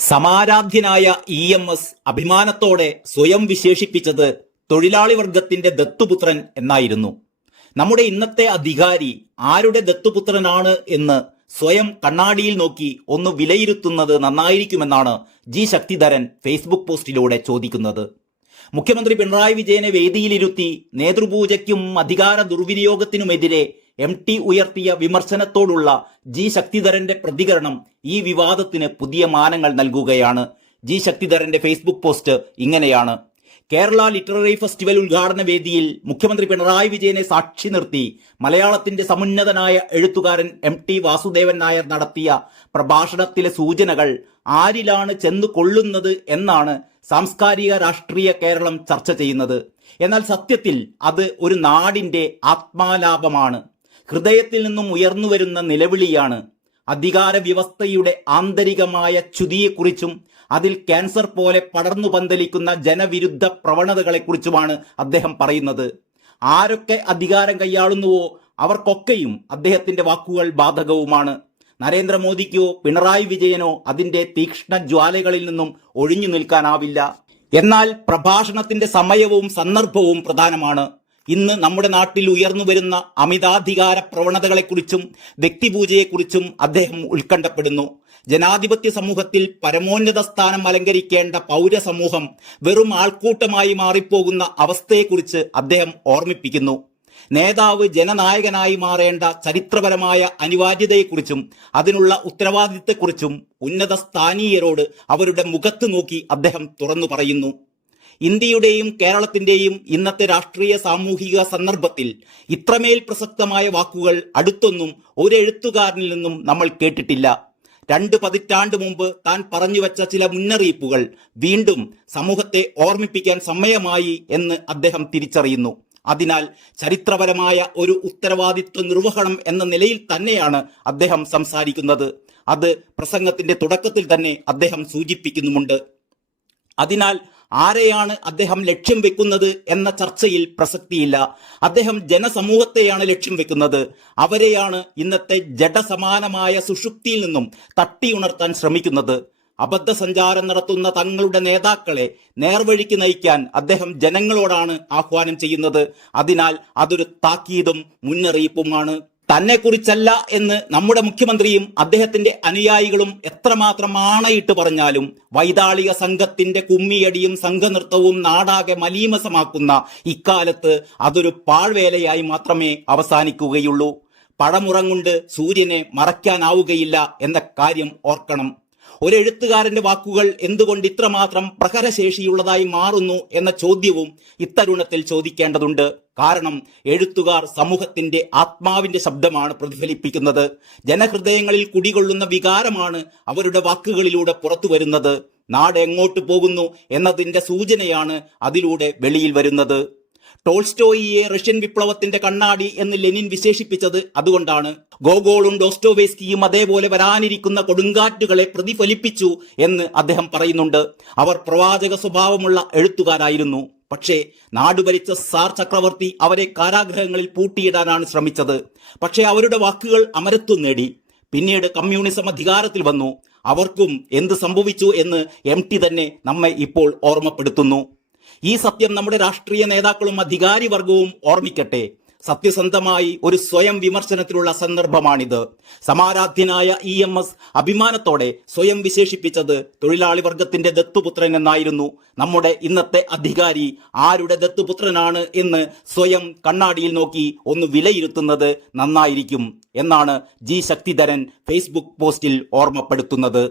സമാരാധ്യനായ EMS അഭിമാനത്തോടെ സ്വയം വിശേഷിപ്പിച്ചത് തൊഴിലാളി വർഗത്തിന്റെ ദത്തുപുത്രൻ എന്നായിരുന്നു. നമ്മുടെ ഇന്നത്തെ അധികാരി ആരുടെ ദത്തുപുത്രനാണ് എന്ന് സ്വയം കണ്ണാടിയിൽ നോക്കി ഒന്ന് വിലയിരുത്തുന്നത് നന്നായിരിക്കുമെന്നാണ് ജി ശക്തിധരൻ ഫേസ്ബുക്ക് പോസ്റ്റിലൂടെ ചോദിക്കുന്നത്. മുഖ്യമന്ത്രി പിണറായി വിജയനെ വേദിയിലിരുത്തി നേതൃപൂജയ്ക്കും അധികാര ദുർവിനിയോഗത്തിനുമെതിരെ MT ഉയർത്തിയ വിമർശനത്തോടുള്ള ജി ശക്തിധരന്റെ പ്രതികരണം ഈ വിവാദത്തിന് പുതിയ മാനങ്ങൾ നൽകുകയാണ്. ജി ശക്തിധരന്റെ ഫേസ്ബുക്ക് പോസ്റ്റ് ഇങ്ങനെയാണ്: കേരള ലിറ്റററി ഫെസ്റ്റിവൽ ഉദ്ഘാടന വേദിയിൽ മുഖ്യമന്ത്രി പിണറായി വിജയനെ സാക്ഷി നിർത്തി മലയാളത്തിന്റെ സമുന്നതനായ എഴുത്തുകാരൻ MT വാസുദേവൻ നായർ നടത്തിയ പ്രഭാഷണത്തിലെ സൂചനകൾ ആരിലാണ് ചെന്നു കൊള്ളുന്നത് എന്നാണ് സാംസ്കാരിക രാഷ്ട്രീയ കേരളം ചർച്ച ചെയ്യുന്നത്. എന്നാൽ സത്യത്തിൽ അത് ഒരു നാടിന്റെ ആത്മാലാപമാണ്, ഹൃദയത്തിൽ നിന്നും ഉയർന്നു വരുന്ന നിലവിളിയാണ്. അധികാര വ്യവസ്ഥയുടെ ആന്തരികമായ ച്യുതിയെക്കുറിച്ചും അതിൽ ക്യാൻസർ പോലെ പടർന്നു പന്തലിക്കുന്ന ജനവിരുദ്ധ പ്രവണതകളെക്കുറിച്ചുമാണ് അദ്ദേഹം പറയുന്നത്. ആരൊക്കെ അധികാരം കൈയാളുന്നുവോ അവർക്കൊക്കെയും അദ്ദേഹത്തിന്റെ വാക്കുകൾ ബാധകവുമാണ്. നരേന്ദ്രമോദിക്കോ പിണറായി വിജയനോ അതിന്റെ തീക്ഷ്ണ ജ്വാലകളിൽ നിന്നും ഒഴിഞ്ഞു നിൽക്കാനാവില്ല. എന്നാൽ പ്രഭാഷണത്തിന്റെ സമയവും സന്ദർഭവും പ്രധാനമാണ്. ഇന്ന് നമ്മുടെ നാട്ടിൽ ഉയർന്നു വരുന്ന അമിതാധികാര പ്രവണതകളെക്കുറിച്ചും വ്യക്തിപൂജയെക്കുറിച്ചും അദ്ദേഹം ഉത്കണ്ഠപ്പെടുന്നു. ജനാധിപത്യ സമൂഹത്തിൽ പരമോന്നത സ്ഥാനം അലങ്കരിക്കേണ്ട പൗരസമൂഹം വെറും ആൾക്കൂട്ടമായി മാറിപ്പോകുന്ന അവസ്ഥയെക്കുറിച്ച് അദ്ദേഹം ഓർമ്മിപ്പിക്കുന്നു. നേതാവ് ജനനായകനായി മാറേണ്ട ചരിത്രപരമായ അനിവാര്യതയെക്കുറിച്ചും അതിനുള്ള ഉത്തരവാദിത്തത്തെക്കുറിച്ചും ഉന്നത സ്ഥാനീയരോട് അവരുടെ മുഖത്ത് നോക്കി അദ്ദേഹം തുറന്നു പറയുന്നു. ഇന്ത്യയുടെയും കേരളത്തിന്റെയും ഇന്നത്തെ രാഷ്ട്രീയ സാമൂഹിക സന്ദർഭത്തിൽ ഇത്രമേൽ പ്രസക്തമായ വാക്കുകൾ അടുത്തൊന്നും ഒരു എഴുത്തുകാരനിൽ നിന്നും നമ്മൾ കേട്ടിട്ടില്ല. 2 പതിറ്റാണ്ട് മുമ്പ് താൻ പറഞ്ഞുവെച്ച ചില മുന്നറിയിപ്പുകൾ വീണ്ടും സമൂഹത്തെ ഓർമ്മിപ്പിക്കാൻ സമയമായി എന്ന് അദ്ദേഹം തിരിച്ചറിയുന്നു. അതിനാൽ ചരിത്രപരമായ ഒരു ഉത്തരവാദിത്വ നിർവഹണം എന്ന നിലയിൽ തന്നെയാണ് അദ്ദേഹം സംസാരിക്കുന്നത്. അത് പ്രസംഗത്തിന്റെ തുടക്കത്തിൽ തന്നെ അദ്ദേഹം സൂചിപ്പിക്കുന്നുമുണ്ട്. അതിനാൽ ആരെയാണ് അദ്ദേഹം ലക്ഷ്യം വെക്കുന്നത് എന്ന ചർച്ചയിൽ പ്രസക്തിയില്ല. അദ്ദേഹം ജനസമൂഹത്തെയാണ് ലക്ഷ്യം വെക്കുന്നത്. അവരെയാണ് ഇന്നത്തെ ജഡസമാനമായ സുഷുപ്തിയിൽ നിന്നും തട്ടിയുണർത്താൻ ശ്രമിക്കുന്നത്. അബദ്ധസഞ്ചാരം നടത്തുന്ന തങ്ങളുടെ നേതാക്കളെ നേർവഴിക്ക് നയിക്കാൻ അദ്ദേഹം ജനങ്ങളോടാണ് ആഹ്വാനം ചെയ്യുന്നത്. അതിനാൽ അതൊരു താക്കീതും മുന്നറിയിപ്പുമാണ്. തന്നെക്കുറിച്ചല്ല എന്ന് നമ്മുടെ മുഖ്യമന്ത്രിയും അദ്ദേഹത്തിന്റെ അനുയായികളും എത്രമാത്രം ആണയിട്ട് പറഞ്ഞാലും വൈതാളിക സംഘത്തിന്റെ കുമ്മിയടിയും സംഘനൃത്തവും നാടാകെ മലീമസമാക്കുന്ന ഇക്കാലത്ത് അതൊരു പാഴ്വേലയായി മാത്രമേ അവസാനിക്കുകയുള്ളൂ. പഴമുറങ്ങുണ്ട് സൂര്യനെ മറയ്ക്കാനാവുകയില്ല എന്ന കാര്യം ഓർക്കണം. ഒരു എഴുത്തുകാരന്റെ വാക്കുകൾ എന്തുകൊണ്ട് ഇത്രമാത്രം പ്രഹരശേഷിയുള്ളതായി മാറുന്നു എന്ന ചോദ്യവും ഇത്തരുണത്തിൽ ചോദിക്കേണ്ടതുണ്ട്. കാരണം എഴുത്തുകാർ സമൂഹത്തിന്റെ ആത്മാവിന്റെ ശബ്ദമാണ് പ്രതിഫലിപ്പിക്കുന്നത്. ജനഹൃദയങ്ങളിൽ കുടികൊള്ളുന്ന വികാരമാണ് അവരുടെ വാക്കുകളിലൂടെ പുറത്തു വരുന്നത്. നാട് എങ്ങോട്ട് പോകുന്നു എന്നതിന്റെ സൂചനയാണ് അതിലൂടെ വെളിയിൽ വരുന്നത്. ടോൾസ്റ്റോയിയെ റഷ്യൻ വിപ്ലവത്തിന്റെ കണ്ണാടി എന്ന് ലെനിൻ വിശേഷിപ്പിച്ചത് അതുകൊണ്ടാണ്. ഗോഗോളും ഡോസ്റ്റോവേസ്കിയും അതേപോലെ വരാനിരിക്കുന്ന കൊടുങ്കാറ്റുകളെ പ്രതിഫലിപ്പിച്ചു എന്ന് അദ്ദേഹം പറയുന്നുണ്ട്. അവർ പ്രവാചക സ്വഭാവമുള്ള എഴുത്തുകാരായിരുന്നു. പക്ഷേ നാടുഭരിച്ച സാർ ചക്രവർത്തി അവരെ കാരാഗ്രഹങ്ങളിൽ പൂട്ടിയിടാനാണ് ശ്രമിച്ചത്. പക്ഷേ അവരുടെ വാക്കുകൾ അമരത്വം നേടി. പിന്നീട് കമ്മ്യൂണിസം അധികാരത്തിൽ വന്നു. അവർക്കും എന്ത് സംഭവിച്ചു എന്ന് MT തന്നെ നമ്മെ ഇപ്പോൾ ഓർമ്മപ്പെടുത്തുന്നു. ഈ സത്യം നമ്മുടെ രാഷ്ട്രീയ നേതാക്കളും അധികാരി വർഗവും ഓർമ്മിക്കട്ടെ. സത്യസന്ധമായി ഒരു സ്വയം വിമർശനത്തിലുള്ള സന്ദർഭമാണിത്. സമാരാധ്യനായ EMS അഭിമാനത്തോടെ സ്വയം വിശേഷിപ്പിച്ചത് തൊഴിലാളി വർഗത്തിന്റെ ദത്തുപുത്രൻ എന്നായിരുന്നു. നമ്മുടെ ഇന്നത്തെ അധികാരി ആരുടെ ദത്തുപുത്രനാണ് എന്ന് സ്വയം കണ്ണാടിയിൽ നോക്കി ഒന്ന് വിലയിരുത്തുന്നത് നന്നായിരിക്കും എന്നാണ് ജി ശക്തിധരൻ ഫേസ്ബുക്ക് പോസ്റ്റിൽ ഓർമ്മപ്പെടുത്തുന്നത്.